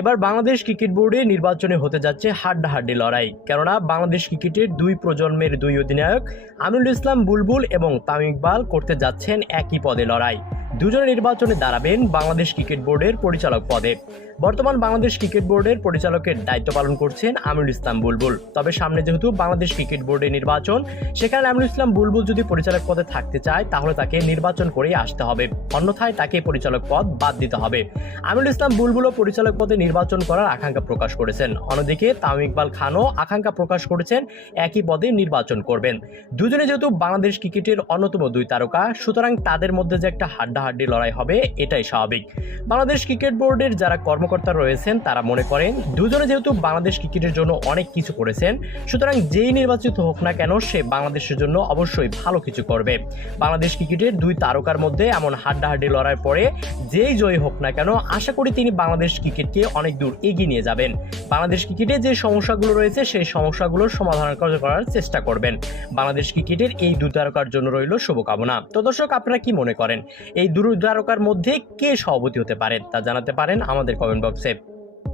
এবার বাংলাদেশ ক্রিকেট বোর্ডে নির্বাচনে হতে যাচ্ছে হাড্ডাহাড্ডি লড়াই। কেননা বাংলাদেশ ক্রিকেটের দুই প্রজন্মের দুই অধিনায়ক আমিনুল ইসলাম বুলবুল এবং তামিম ইকবাল করতে যাচ্ছেন একই পদে লড়াই। দুজন নির্বাচনে দাঁড়াবেন বাংলাদেশ ক্রিকেট বোর্ডের পরিচালক পদে। বর্তমান বাংলাদেশ ক্রিকেট বোর্ডের পরিচালকের দায়িত্ব পালন করছেন আমিনুল ইসলাম বুলবুল। তবে সামনে যেহেতু বাংলাদেশ ক্রিকেট বোর্ডের নির্বাচন, সেখানে আমিনুল ইসলাম বুলবুল যদি পরিচালক পদে থাকতে চায় তাহলে তাকে নির্বাচন করেই আসতে হবে, অন্যথায় তাকে পরিচালক পদ বাদ দিতে হবে। আমিনুল ইসলাম বুলবুলও পরিচালক পদে নির্বাচন করার আকাঙ্ক্ষা প্রকাশ করেছেন। অন্যদিকে তামিম ইকবাল খানও আকাঙ্ক্ষা প্রকাশ করেছেন একই পদে নির্বাচন করবেন। দুজনে যেহেতু বাংলাদেশ ক্রিকেটের অন্যতম দুই তারকা, সুতরাং তাদের মধ্যে যে একটা হাড্ডাহাড্ডি লড়াই হবে এটাই স্বাভাবিক। বাংলাদেশ ক্রিকেট বোর্ডের যারা কর্মকর্তা রয়েছেন তারা মনে করেন দুজনে যেহেতু বাংলাদেশ ক্রিকেটের জন্য অনেক কিছু করেছেন, সুতরাং যেই নির্বাচিত হোক না কেন সে বাংলাদেশের জন্য অবশ্যই ভালো কিছু করবে। বাংলাদেশ ক্রিকেটের দুই তারকার মধ্যে এমন হাড্ডাহাড্ডি লড়াই পরে যেই জয়ী হোক না কেন, আশা করি তিনি বাংলাদেশ ক্রিকেটকে অনেক দূর এগিয়ে নিয়ে যাবেন। বাংলাদেশ ক্রিকেটে যে সমস্যাগুলো রয়েছে সেই সমস্যাগুলোর সমাধান করার চেষ্টা করবেন। বাংলাদেশ ক্রিকেটের এই দুই তারকার জন্য রইল শুভকামনা। তো দর্শক, আপনারা কি মনে করেন এই দুই তারকার মধ্যে কে সভাপতি হতে পারেন তা জানাতে পারেন আমাদের কমেন্ট বক্সে।